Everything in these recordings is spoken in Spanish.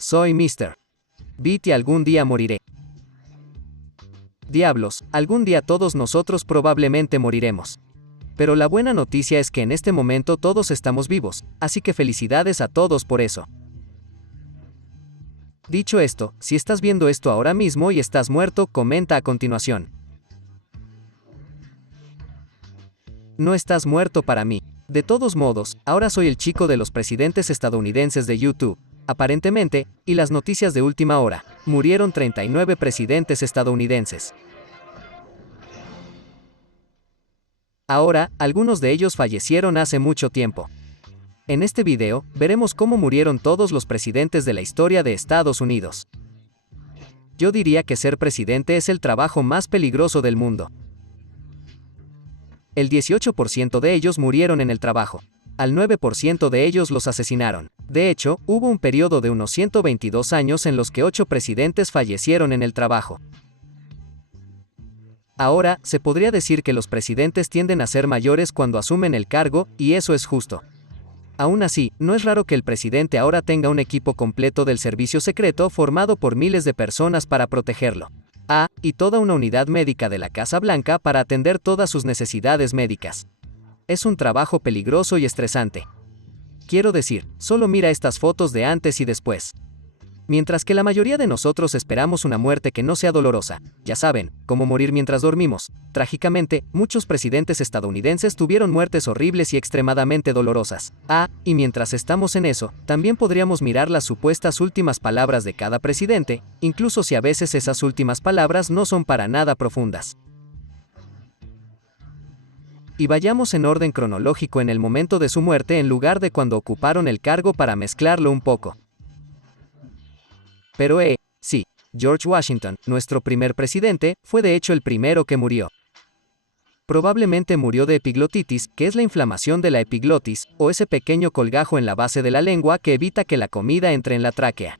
Soy Mr. Beat y algún día moriré. Diablos, algún día todos nosotros probablemente moriremos. Pero la buena noticia es que en este momento todos estamos vivos, así que felicidades a todos por eso. Dicho esto, si estás viendo esto ahora mismo y estás muerto, comenta a continuación. No estás muerto para mí. De todos modos, ahora soy el chico de los presidentes estadounidenses de YouTube. Aparentemente, y las noticias de última hora, murieron 39 presidentes estadounidenses. Ahora, algunos de ellos fallecieron hace mucho tiempo. En este video, veremos cómo murieron todos los presidentes de la historia de Estados Unidos. Yo diría que ser presidente es el trabajo más peligroso del mundo. El 18% de ellos murieron en el trabajo. Al 9% de ellos los asesinaron. De hecho, hubo un periodo de unos 122 años en los que 8 presidentes fallecieron en el trabajo. Ahora, se podría decir que los presidentes tienden a ser mayores cuando asumen el cargo, y eso es justo. Aún así, no es raro que el presidente ahora tenga un equipo completo del servicio secreto formado por miles de personas para protegerlo. Y toda una unidad médica de la Casa Blanca para atender todas sus necesidades médicas. Es un trabajo peligroso y estresante. Quiero decir, solo mira estas fotos de antes y después. Mientras que la mayoría de nosotros esperamos una muerte que no sea dolorosa, ya saben, como morir mientras dormimos, trágicamente, muchos presidentes estadounidenses tuvieron muertes horribles y extremadamente dolorosas. Y mientras estamos en eso, también podríamos mirar las supuestas últimas palabras de cada presidente, incluso si a veces esas últimas palabras no son para nada profundas. Y vayamos en orden cronológico en el momento de su muerte en lugar de cuando ocuparon el cargo para mezclarlo un poco. Pero sí, George Washington, nuestro primer presidente, fue de hecho el primero que murió. Probablemente murió de epiglotitis, que es la inflamación de la epiglotis, o ese pequeño colgajo en la base de la lengua que evita que la comida entre en la tráquea.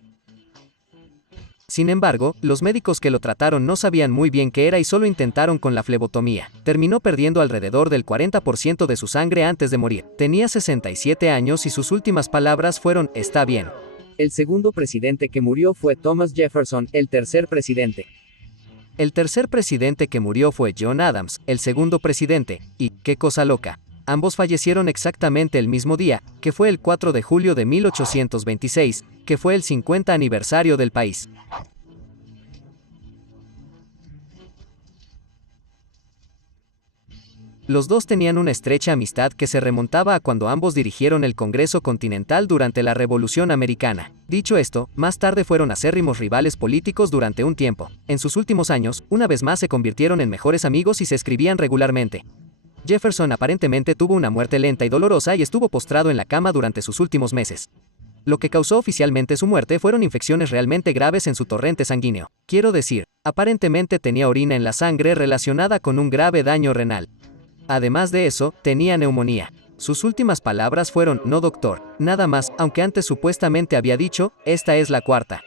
Sin embargo, los médicos que lo trataron no sabían muy bien qué era y solo intentaron con la flebotomía. Terminó perdiendo alrededor del 40% de su sangre antes de morir. Tenía 67 años y sus últimas palabras fueron, "Está bien". El segundo presidente que murió fue Thomas Jefferson, el tercer presidente. El tercer presidente que murió fue John Adams, el segundo presidente, y, qué cosa loca, ambos fallecieron exactamente el mismo día, que fue el 4 de julio de 1826, que fue el 50 aniversario del país. Los dos tenían una estrecha amistad que se remontaba a cuando ambos dirigieron el Congreso Continental durante la Revolución Americana. Dicho esto, más tarde fueron acérrimos rivales políticos durante un tiempo. En sus últimos años, una vez más se convirtieron en mejores amigos y se escribían regularmente. Jefferson aparentemente tuvo una muerte lenta y dolorosa y estuvo postrado en la cama durante sus últimos meses. Lo que causó oficialmente su muerte fueron infecciones realmente graves en su torrente sanguíneo. Quiero decir, aparentemente tenía orina en la sangre relacionada con un grave daño renal. Además de eso, tenía neumonía. Sus últimas palabras fueron, "No doctor, nada más", aunque antes supuestamente había dicho, "Esta es la cuarta".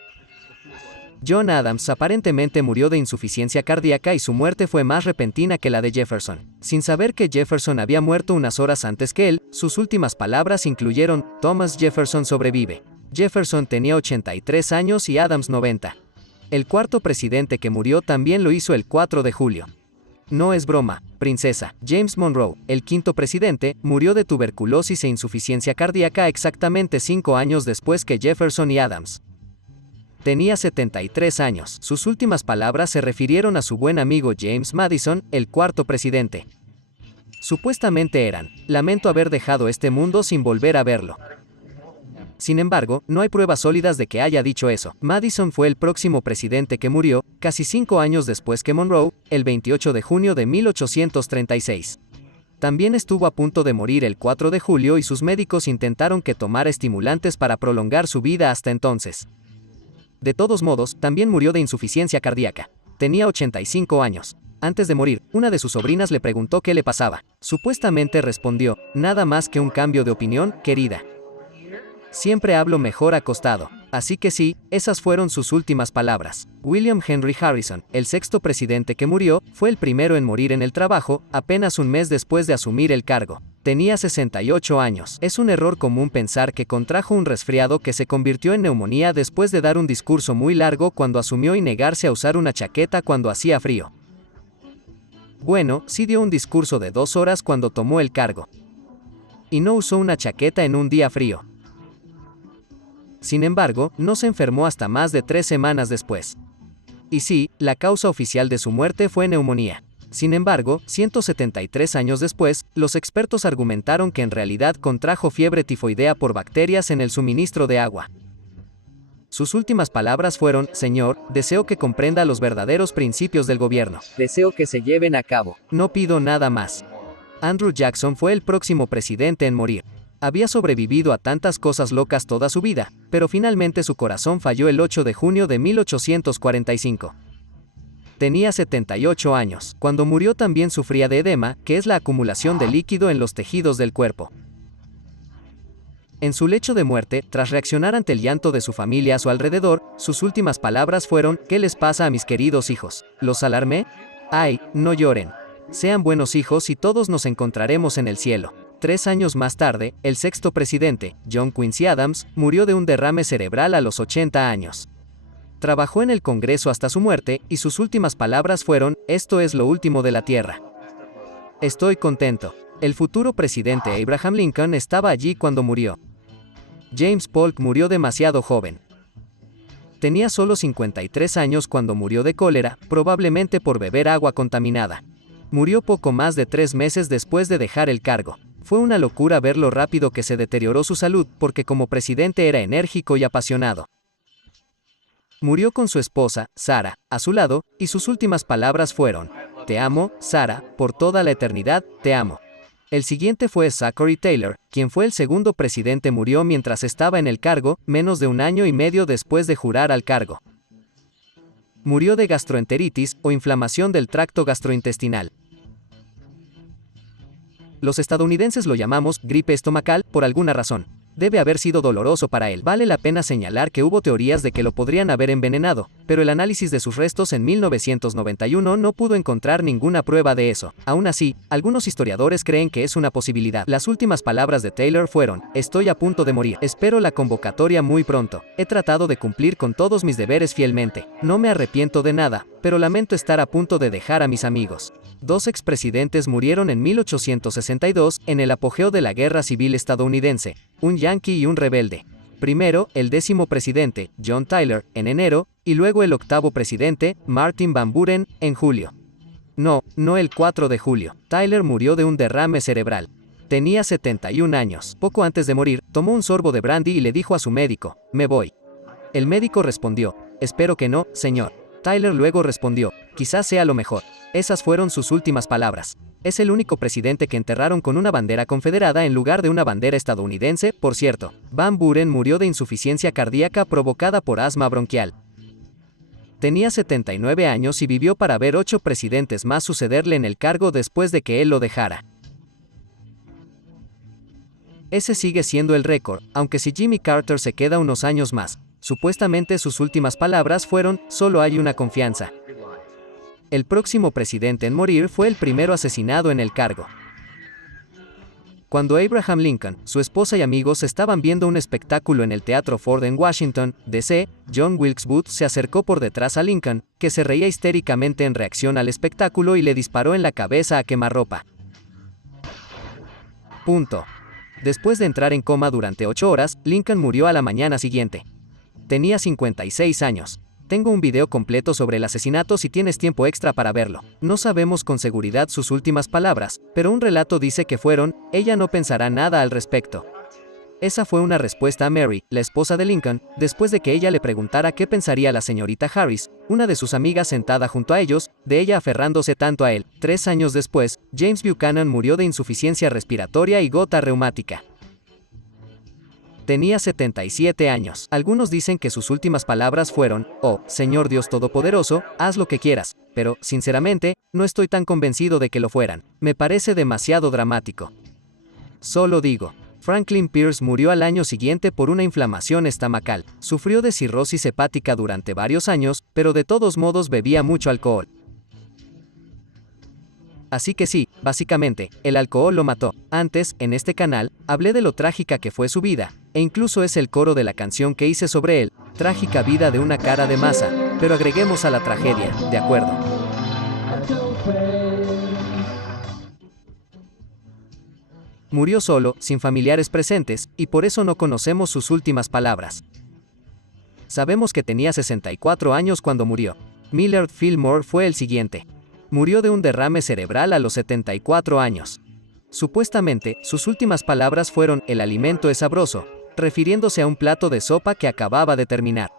John Adams aparentemente murió de insuficiencia cardíaca y su muerte fue más repentina que la de Jefferson. Sin saber que Jefferson había muerto unas horas antes que él, sus últimas palabras incluyeron, "Thomas Jefferson sobrevive". Jefferson tenía 83 años y Adams 90. El cuarto presidente que murió también lo hizo el 4 de julio. No es broma, princesa. James Monroe, el quinto presidente, murió de tuberculosis e insuficiencia cardíaca exactamente 5 años después que Jefferson y Adams. Tenía 73 años. Sus últimas palabras se refirieron a su buen amigo James Madison, el cuarto presidente. Supuestamente eran, "Lamento haber dejado este mundo sin volver a verlo". Sin embargo, no hay pruebas sólidas de que haya dicho eso. Madison fue el próximo presidente que murió, casi 5 años después que Monroe, el 28 de junio de 1836. También estuvo a punto de morir el 4 de julio y sus médicos intentaron que tomara estimulantes para prolongar su vida hasta entonces. De todos modos, también murió de insuficiencia cardíaca. Tenía 85 años. Antes de morir, una de sus sobrinas le preguntó qué le pasaba. Supuestamente respondió, "Nada más que un cambio de opinión, querida. Siempre hablo mejor acostado". Así que sí, esas fueron sus últimas palabras. William Henry Harrison, el sexto presidente que murió, fue el primero en morir en el trabajo, apenas un mes después de asumir el cargo. Tenía 68 años. Es un error común pensar que contrajo un resfriado que se convirtió en neumonía después de dar un discurso muy largo cuando asumió y negarse a usar una chaqueta cuando hacía frío. Bueno, sí dio un discurso de 2 horas cuando tomó el cargo. Y no usó una chaqueta en un día frío. Sin embargo, no se enfermó hasta más de 3 semanas después. Y sí, la causa oficial de su muerte fue neumonía. Sin embargo, 173 años después, los expertos argumentaron que en realidad contrajo fiebre tifoidea por bacterias en el suministro de agua. Sus últimas palabras fueron: Señor, deseo que comprenda los verdaderos principios del gobierno. Deseo que se lleven a cabo. No pido nada más. Andrew Jackson fue el próximo presidente en morir. Había sobrevivido a tantas cosas locas toda su vida, pero finalmente su corazón falló el 8 de junio de 1845. Tenía 78 años. Cuando murió también sufría de edema, que es la acumulación de líquido en los tejidos del cuerpo. En su lecho de muerte, tras reaccionar ante el llanto de su familia a su alrededor, sus últimas palabras fueron: ¿Qué les pasa a mis queridos hijos? ¿Los alarmé? ¡Ay, no lloren! Sean buenos hijos y todos nos encontraremos en el cielo. 3 años más tarde, el sexto presidente, John Quincy Adams, murió de un derrame cerebral a los 80 años. Trabajó en el Congreso hasta su muerte, y sus últimas palabras fueron: esto es lo último de la tierra. Estoy contento. El futuro presidente Abraham Lincoln estaba allí cuando murió. James Polk murió demasiado joven. Tenía solo 53 años cuando murió de cólera, probablemente por beber agua contaminada. Murió poco más de 3 meses después de dejar el cargo. Fue una locura ver lo rápido que se deterioró su salud, porque como presidente era enérgico y apasionado. Murió con su esposa, Sarah, a su lado, y sus últimas palabras fueron: te amo, Sarah, por toda la eternidad, te amo. El siguiente fue Zachary Taylor, quien fue el segundo presidente. Murió mientras estaba en el cargo, menos de 1 año y medio después de jurar al cargo. Murió de gastroenteritis, o inflamación del tracto gastrointestinal. Los estadounidenses lo llamamos gripe estomacal, por alguna razón. Debe haber sido doloroso para él. Vale la pena señalar que hubo teorías de que lo podrían haber envenenado, pero el análisis de sus restos en 1991 no pudo encontrar ninguna prueba de eso. Aún así, algunos historiadores creen que es una posibilidad. Las últimas palabras de Taylor fueron: estoy a punto de morir. Espero la convocatoria muy pronto. He tratado de cumplir con todos mis deberes fielmente. No me arrepiento de nada, pero lamento estar a punto de dejar a mis amigos. 2 expresidentes murieron en 1862, en el apogeo de la Guerra Civil estadounidense, un yanqui y un rebelde. Primero, el 10º presidente, John Tyler, en enero, y luego el 8º presidente, Martin Van Buren, en julio. No el 4 de julio. Tyler murió de un derrame cerebral. Tenía 71 años. Poco antes de morir, tomó un sorbo de brandy y le dijo a su médico: me voy. El médico respondió: espero que no, señor. Tyler luego respondió: quizás sea lo mejor. Esas fueron sus últimas palabras. Es el único presidente que enterraron con una bandera confederada en lugar de una bandera estadounidense, por cierto. Van Buren murió de insuficiencia cardíaca provocada por asma bronquial. Tenía 79 años y vivió para ver 8 presidentes más sucederle en el cargo después de que él lo dejara. Ese sigue siendo el récord, aunque si Jimmy Carter se queda unos años más. Supuestamente sus últimas palabras fueron: solo hay una confianza. El próximo presidente en morir fue el primero asesinado en el cargo. Cuando Abraham Lincoln, su esposa y amigos estaban viendo un espectáculo en el Teatro Ford en Washington, D.C., John Wilkes Booth se acercó por detrás a Lincoln, que se reía histéricamente en reacción al espectáculo, y le disparó en la cabeza a quemarropa. Después de entrar en coma durante 8 horas, Lincoln murió a la mañana siguiente. Tenía 56 años. Tengo un video completo sobre el asesinato si tienes tiempo extra para verlo. No sabemos con seguridad sus últimas palabras, pero un relato dice que fueron: ella no pensará nada al respecto. Esa fue una respuesta a Mary, la esposa de Lincoln, después de que ella le preguntara qué pensaría la señorita Harris, una de sus amigas sentada junto a ellos, de ella aferrándose tanto a él. 3 años después, James Buchanan murió de insuficiencia respiratoria y gota reumática. Tenía 77 años. Algunos dicen que sus últimas palabras fueron: oh, Señor Dios Todopoderoso, haz lo que quieras, pero, sinceramente, no estoy tan convencido de que lo fueran. Me parece demasiado dramático. Solo digo, Franklin Pierce murió al año siguiente por una inflamación estomacal. Sufrió de cirrosis hepática durante varios años, pero de todos modos bebía mucho alcohol. Así que sí, básicamente, el alcohol lo mató. Antes, en este canal, hablé de lo trágica que fue su vida, e incluso es el coro de la canción que hice sobre él, Trágica vida de una cara de masa, pero agreguemos a la tragedia, ¿de acuerdo? Murió solo, sin familiares presentes, y por eso no conocemos sus últimas palabras. Sabemos que tenía 64 años cuando murió. Millard Fillmore fue el siguiente. Murió de un derrame cerebral a los 74 años. Supuestamente, sus últimas palabras fueron, el alimento es sabroso, refiriéndose a un plato de sopa que acababa de terminar.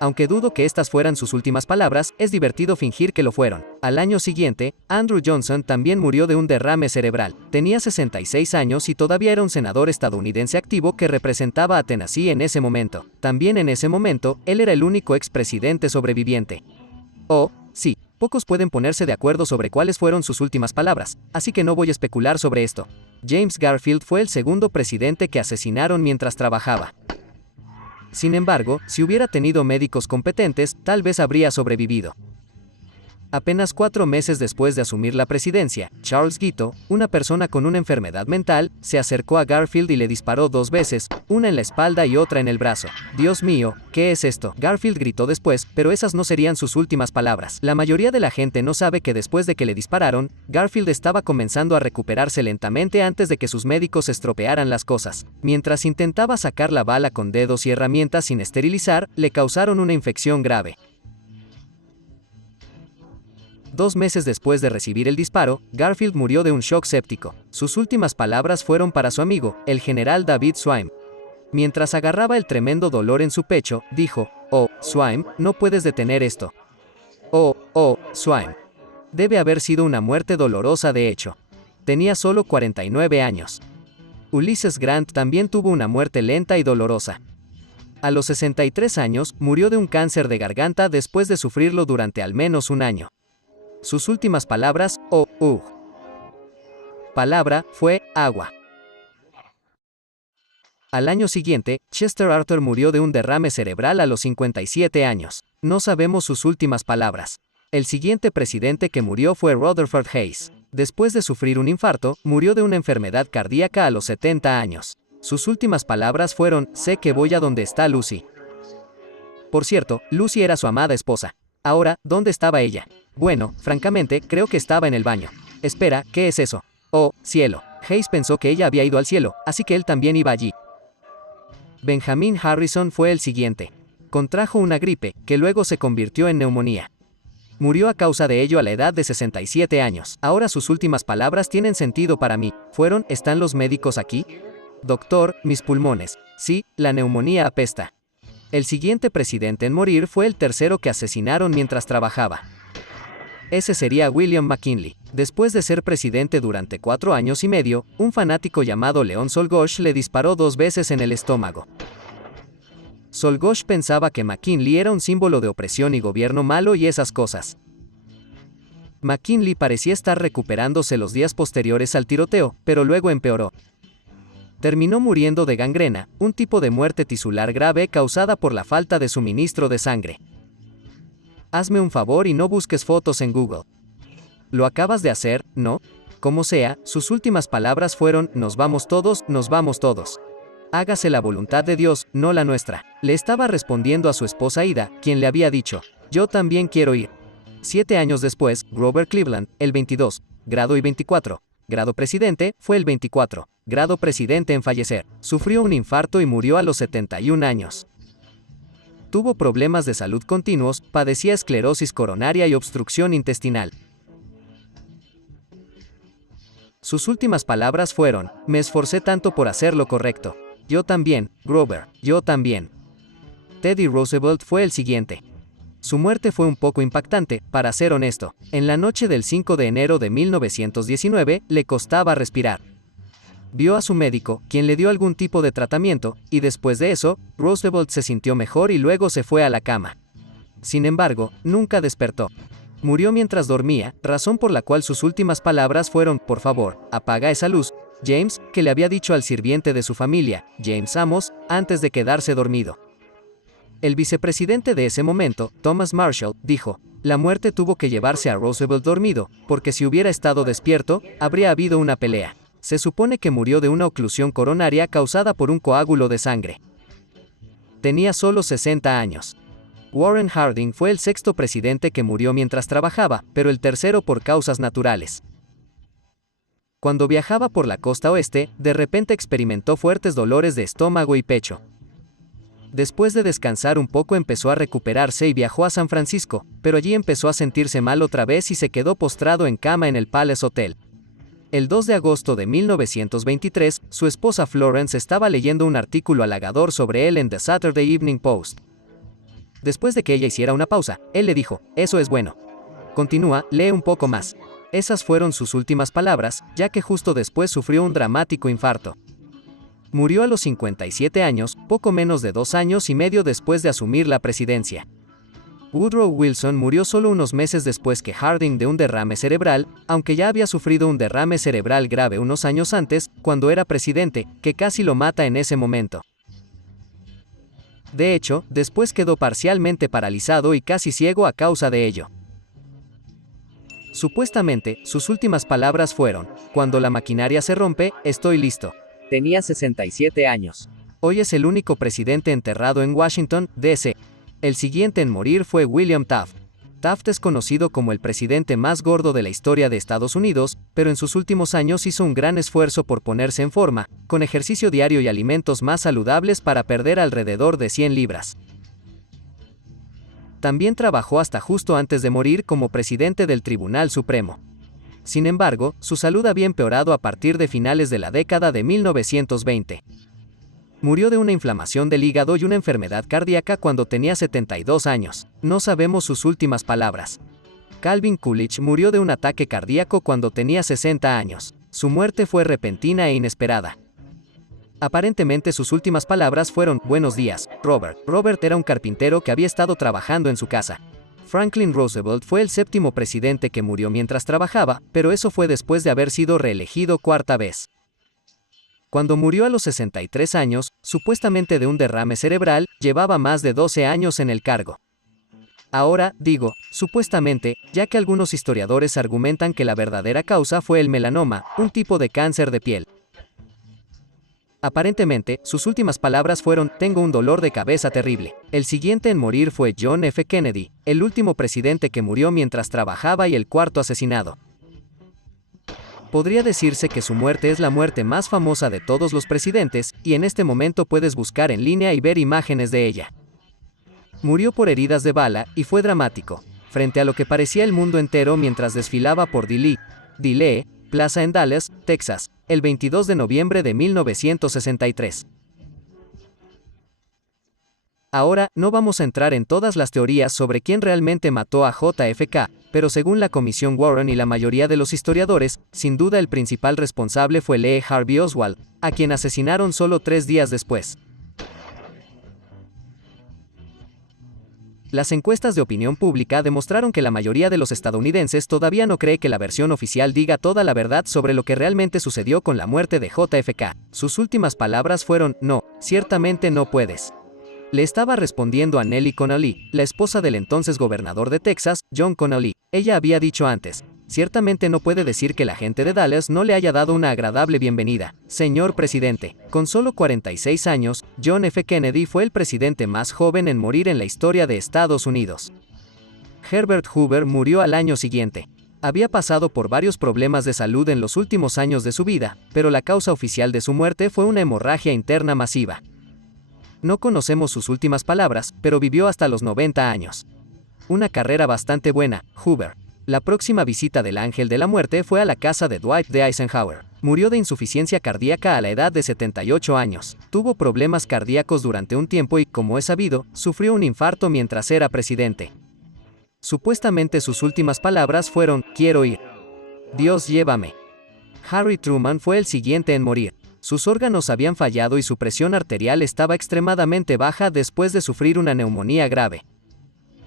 Aunque dudo que estas fueran sus últimas palabras, es divertido fingir que lo fueron. Al año siguiente, Andrew Johnson también murió de un derrame cerebral. Tenía 66 años y todavía era un senador estadounidense activo que representaba a Tennessee en ese momento. También en ese momento, él era el único expresidente sobreviviente. Oh, sí. Pocos pueden ponerse de acuerdo sobre cuáles fueron sus últimas palabras, así que no voy a especular sobre esto. James Garfield fue el segundo presidente que asesinaron mientras trabajaba. Sin embargo, si hubiera tenido médicos competentes, tal vez habría sobrevivido. Apenas 4 meses después de asumir la presidencia, Charles Guiteau, una persona con una enfermedad mental, se acercó a Garfield y le disparó 2 veces, una en la espalda y otra en el brazo. «Dios mío, ¿qué es esto?», Garfield gritó después, pero esas no serían sus últimas palabras. La mayoría de la gente no sabe que después de que le dispararon, Garfield estaba comenzando a recuperarse lentamente antes de que sus médicos estropearan las cosas. Mientras intentaba sacar la bala con dedos y herramientas sin esterilizar, le causaron una infección grave. 2 meses después de recibir el disparo, Garfield murió de un shock séptico. Sus últimas palabras fueron para su amigo, el general David Swaim. Mientras agarraba el tremendo dolor en su pecho, dijo, «Oh, Swaim, no puedes detener esto. Oh, Swaim. Debe haber sido una muerte dolorosa de hecho. Tenía solo 49 años». Ulysses Grant también tuvo una muerte lenta y dolorosa. A los 63 años, murió de un cáncer de garganta después de sufrirlo durante al menos un año. Sus últimas palabras, palabra, fue, agua. Al año siguiente, Chester Arthur murió de un derrame cerebral a los 57 años. No sabemos sus últimas palabras. El siguiente presidente que murió fue Rutherford Hayes. Después de sufrir un infarto, murió de una enfermedad cardíaca a los 70 años. Sus últimas palabras fueron, sé que voy a donde está Lucy. Por cierto, Lucy era su amada esposa. Ahora, ¿dónde estaba ella? Bueno, francamente, creo que estaba en el baño. Espera, ¿qué es eso? Oh, cielo. Hayes pensó que ella había ido al cielo, así que él también iba allí. Benjamin Harrison fue el siguiente. Contrajo una gripe, que luego se convirtió en neumonía. Murió a causa de ello a la edad de 67 años. Ahora sus últimas palabras tienen sentido para mí. Fueron, ¿están los médicos aquí? Doctor, mis pulmones. Sí, la neumonía apesta. El siguiente presidente en morir fue el tercero que asesinaron mientras trabajaba. Ese sería William McKinley. Después de ser presidente durante 4 años y medio, un fanático llamado Leon Czolgosz le disparó 2 veces en el estómago. Czolgosz pensaba que McKinley era un símbolo de opresión y gobierno malo y esas cosas. McKinley parecía estar recuperándose los días posteriores al tiroteo, pero luego empeoró. Terminó muriendo de gangrena, un tipo de muerte tisular grave causada por la falta de suministro de sangre. Hazme un favor y no busques fotos en Google. Lo acabas de hacer, ¿no? Como sea, sus últimas palabras fueron, nos vamos todos. Hágase la voluntad de Dios, no la nuestra. Le estaba respondiendo a su esposa Ida, quien le había dicho, yo también quiero ir. 7 años después, Grover Cleveland, el 22 grado y 24 grado presidente, fue el 24 grado presidente en fallecer. Sufrió un infarto y murió a los 71 años. Tuvo problemas de salud continuos, padecía esclerosis coronaria y obstrucción intestinal. Sus últimas palabras fueron, me esforcé tanto por hacer lo correcto. Yo también, Grover, yo también. Teddy Roosevelt fue el siguiente. Su muerte fue un poco impactante, para ser honesto. En la noche del 5 de enero de 1919, le costaba respirar. Vio a su médico, quien le dio algún tipo de tratamiento, y después de eso, Roosevelt se sintió mejor y luego se fue a la cama. Sin embargo, nunca despertó. Murió mientras dormía, razón por la cual sus últimas palabras fueron, por favor, apaga esa luz, James, que le había dicho al sirviente de su familia, James Amos, antes de quedarse dormido. El vicepresidente de ese momento, Thomas Marshall, dijo: la muerte tuvo que llevarse a Roosevelt dormido, porque si hubiera estado despierto, habría habido una pelea. Se supone que murió de una oclusión coronaria causada por un coágulo de sangre. Tenía solo 60 años. Warren Harding fue el sexto presidente que murió mientras trabajaba, pero el tercero por causas naturales. Cuando viajaba por la costa oeste, de repente experimentó fuertes dolores de estómago y pecho. Después de descansar un poco empezó a recuperarse y viajó a San Francisco, pero allí empezó a sentirse mal otra vez y se quedó postrado en cama en el Palace Hotel. El 2 de agosto de 1923, su esposa Florence estaba leyendo un artículo halagador sobre él en The Saturday Evening Post. Después de que ella hiciera una pausa, él le dijo: eso es bueno. Continúa, lee un poco más. Esas fueron sus últimas palabras, ya que justo después sufrió un dramático infarto. Murió a los 57 años, poco menos de 2 años y medio después de asumir la presidencia. Woodrow Wilson murió solo unos meses después que Harding de un derrame cerebral, aunque ya había sufrido un derrame cerebral grave unos años antes, cuando era presidente, que casi lo mata en ese momento. De hecho, después quedó parcialmente paralizado y casi ciego a causa de ello. Supuestamente, sus últimas palabras fueron: cuando la maquinaria se rompe, estoy listo. Tenía 67 años. Hoy es el único presidente enterrado en Washington, D.C. El siguiente en morir fue William Taft. Taft es conocido como el presidente más gordo de la historia de Estados Unidos, pero en sus últimos años hizo un gran esfuerzo por ponerse en forma, con ejercicio diario y alimentos más saludables para perder alrededor de 100 libras. También trabajó hasta justo antes de morir como presidente del Tribunal Supremo. Sin embargo, su salud había empeorado a partir de finales de la década de 1920. Murió de una inflamación del hígado y una enfermedad cardíaca cuando tenía 72 años. No sabemos sus últimas palabras. Calvin Coolidge murió de un ataque cardíaco cuando tenía 60 años. Su muerte fue repentina e inesperada. Aparentemente sus últimas palabras fueron: buenos días, Robert. Robert era un carpintero que había estado trabajando en su casa. Franklin Roosevelt fue el séptimo presidente que murió mientras trabajaba, pero eso fue después de haber sido reelegido cuarta vez. Cuando murió a los 63 años, supuestamente de un derrame cerebral, llevaba más de 12 años en el cargo. Ahora, digo, supuestamente, ya que algunos historiadores argumentan que la verdadera causa fue el melanoma, un tipo de cáncer de piel. Aparentemente, sus últimas palabras fueron: tengo un dolor de cabeza terrible. El siguiente en morir fue John F. Kennedy, el último presidente que murió mientras trabajaba y el cuarto asesinado. Podría decirse que su muerte es la muerte más famosa de todos los presidentes, y en este momento puedes buscar en línea y ver imágenes de ella. Murió por heridas de bala, y fue dramático, frente a lo que parecía el mundo entero mientras desfilaba por Dealey Plaza en Dallas, Texas, el 22 de noviembre de 1963. Ahora, no vamos a entrar en todas las teorías sobre quién realmente mató a JFK, pero según la Comisión Warren y la mayoría de los historiadores, sin duda el principal responsable fue Lee Harvey Oswald, a quien asesinaron solo 3 días después. Las encuestas de opinión pública demostraron que la mayoría de los estadounidenses todavía no cree que la versión oficial diga toda la verdad sobre lo que realmente sucedió con la muerte de JFK. Sus últimas palabras fueron: no, ciertamente no puedes. Le estaba respondiendo a Nellie Connolly, la esposa del entonces gobernador de Texas, John Connolly. Ella había dicho antes: ciertamente no puede decir que la gente de Dallas no le haya dado una agradable bienvenida, señor presidente. Con solo 46 años, John F. Kennedy fue el presidente más joven en morir en la historia de Estados Unidos. Herbert Hoover murió al año siguiente. Había pasado por varios problemas de salud en los últimos años de su vida, pero la causa oficial de su muerte fue una hemorragia interna masiva. No conocemos sus últimas palabras, pero vivió hasta los 90 años. Una carrera bastante buena, Hoover. La próxima visita del ángel de la muerte fue a la casa de Dwight D. Eisenhower. Murió de insuficiencia cardíaca a la edad de 78 años. Tuvo problemas cardíacos durante un tiempo y, como es sabido, sufrió un infarto mientras era presidente. Supuestamente sus últimas palabras fueron: quiero ir. Dios llévame. Harry Truman fue el siguiente en morir. Sus órganos habían fallado y su presión arterial estaba extremadamente baja después de sufrir una neumonía grave.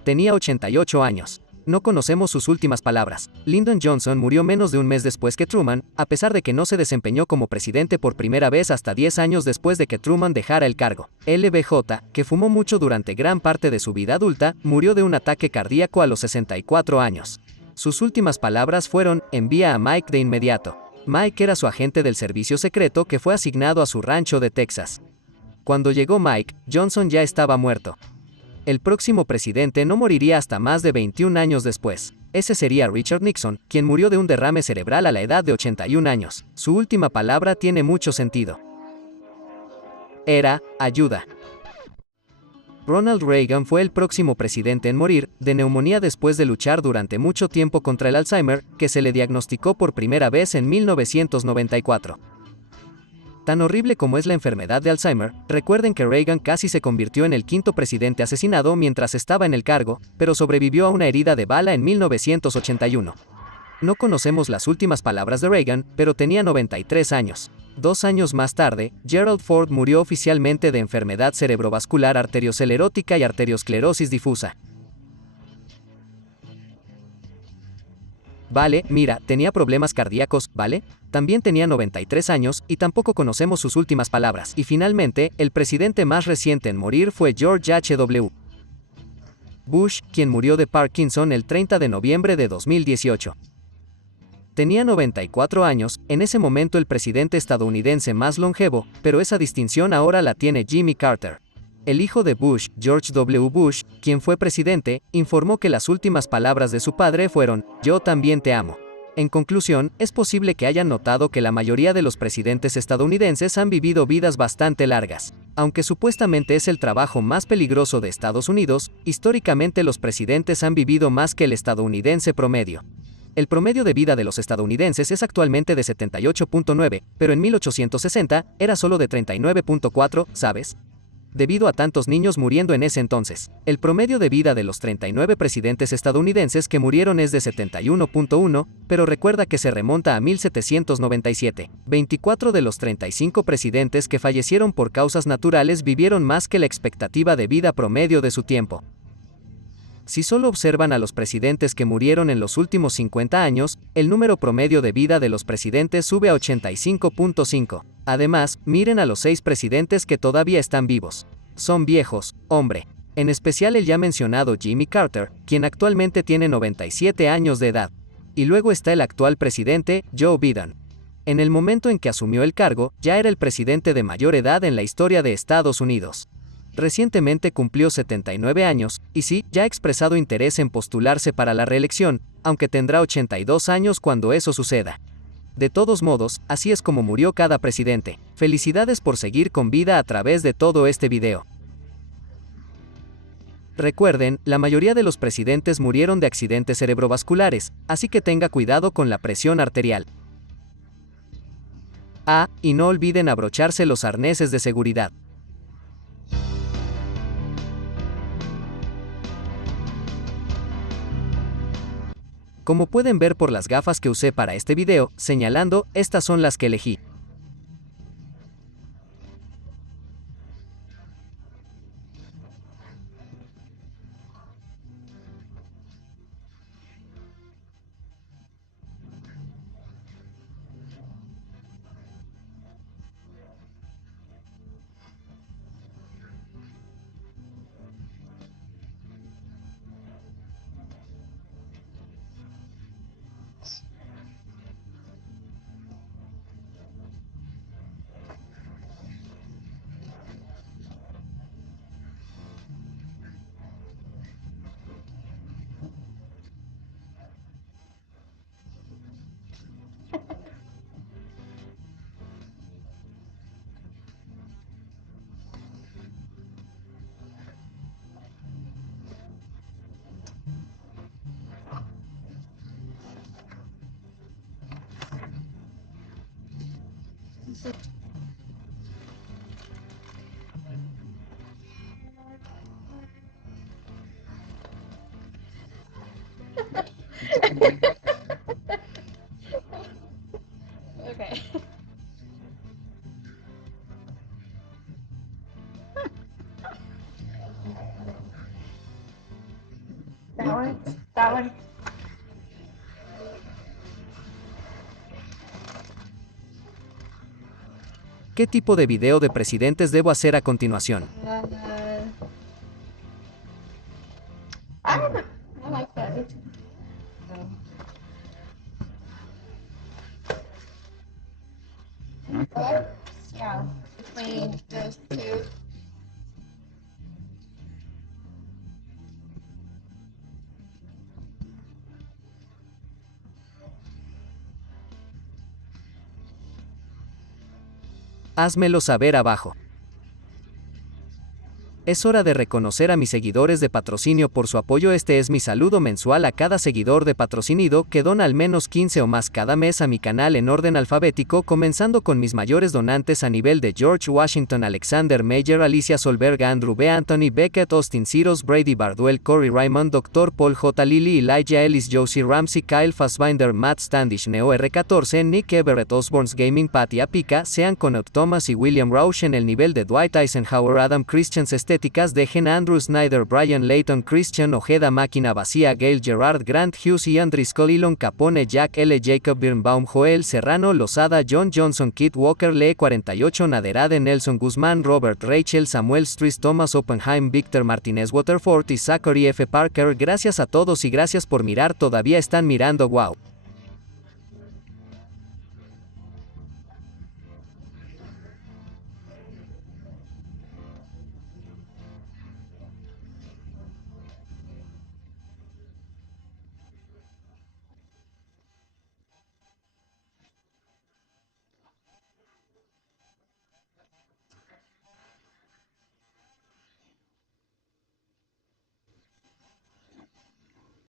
Tenía 88 años. No conocemos sus últimas palabras. Lyndon Johnson murió menos de un mes después que Truman, a pesar de que no se desempeñó como presidente por primera vez hasta 10 años después de que Truman dejara el cargo. LBJ, que fumó mucho durante gran parte de su vida adulta, murió de un ataque cardíaco a los 64 años. Sus últimas palabras fueron: envía a Mike de inmediato. Mike era su agente del servicio secreto que fue asignado a su rancho de Texas. Cuando llegó Mike, Johnson ya estaba muerto. El próximo presidente no moriría hasta más de 21 años después. Ese sería Richard Nixon, quien murió de un derrame cerebral a la edad de 81 años. Su última palabra tiene mucho sentido. Era: ayuda. Ronald Reagan fue el próximo presidente en morir de neumonía después de luchar durante mucho tiempo contra el Alzheimer, que se le diagnosticó por primera vez en 1994. Tan horrible como es la enfermedad de Alzheimer, recuerden que Reagan casi se convirtió en el quinto presidente asesinado mientras estaba en el cargo, pero sobrevivió a una herida de bala en 1981. No conocemos las últimas palabras de Reagan, pero tenía 93 años. 2 años más tarde, Gerald Ford murió oficialmente de enfermedad cerebrovascular arteriosclerótica y arteriosclerosis difusa. Vale, mira, tenía problemas cardíacos, ¿vale? También tenía 93 años, y tampoco conocemos sus últimas palabras. Y finalmente, el presidente más reciente en morir fue George H.W. Bush, quien murió de Parkinson el 30 de noviembre de 2018. Tenía 94 años, en ese momento el presidente estadounidense más longevo, pero esa distinción ahora la tiene Jimmy Carter. El hijo de Bush, George W. Bush, quien fue presidente, informó que las últimas palabras de su padre fueron: yo también te amo. En conclusión, es posible que hayan notado que la mayoría de los presidentes estadounidenses han vivido vidas bastante largas. Aunque supuestamente es el trabajo más peligroso de Estados Unidos, históricamente los presidentes han vivido más que el estadounidense promedio. El promedio de vida de los estadounidenses es actualmente de 78.9, pero en 1860 era solo de 39.4, ¿sabes? Debido a tantos niños muriendo en ese entonces, el promedio de vida de los 39 presidentes estadounidenses que murieron es de 71.1, pero recuerda que se remonta a 1797. 24 de los 35 presidentes que fallecieron por causas naturales vivieron más que la expectativa de vida promedio de su tiempo. Si solo observan a los presidentes que murieron en los últimos 50 años, el número promedio de vida de los presidentes sube a 85.5. Además, miren a los 6 presidentes que todavía están vivos. Son viejos, hombre. En especial el ya mencionado Jimmy Carter, quien actualmente tiene 97 años de edad. Y luego está el actual presidente, Joe Biden. En el momento en que asumió el cargo, ya era el presidente de mayor edad en la historia de Estados Unidos. Recientemente cumplió 79 años, y sí, ya ha expresado interés en postularse para la reelección, aunque tendrá 82 años cuando eso suceda. De todos modos, así es como murió cada presidente. Felicidades por seguir con vida a través de todo este video. Recuerden, la mayoría de los presidentes murieron de accidentes cerebrovasculares, así que tenga cuidado con la presión arterial. Y no olviden abrocharse los arneses de seguridad. Como pueden ver por las gafas que usé para este video, señalando, estas son las que elegí. Okay. That one. ¿Qué tipo de video de presidentes debo hacer a continuación? I don't know. I like that. Yeah, between those two. Házmelo saber abajo. Es hora de reconocer a mis seguidores de patrocinio por su apoyo. Este es mi saludo mensual a cada seguidor de patrocinido que dona al menos 15 o más cada mes a mi canal en orden alfabético, comenzando con mis mayores donantes a nivel de George Washington, Alexander Mayer, Alicia Solberg, Andrew B. Anthony, Beckett, Austin Ciros, Brady Barduel, Corey Raymond, Dr. Paul J. Lilly, Elijah Ellis, Josie Ramsey, Kyle Fassbinder, Matt Standish, Neo R14, Nick Everett, Osborne's Gaming, Patty Apica, Sean Connor Thomas y William Rausch en el nivel de Dwight Eisenhower, Adam Christians dejen Andrew Snyder, Brian Layton, Christian Ojeda, Máquina Vacía, Gail Gerard, Grant Hughes y Andris Colilon, Capone, Jack L. Jacob Birnbaum, Joel Serrano, Lozada, John Johnson, Kit Walker, Lee 48, Naderade, Nelson Guzmán, Robert Rachel, Samuel Stris, Thomas Oppenheim, Víctor Martínez Waterford y Zachary F. Parker. Gracias a todos y gracias por mirar. Todavía están mirando. Wow.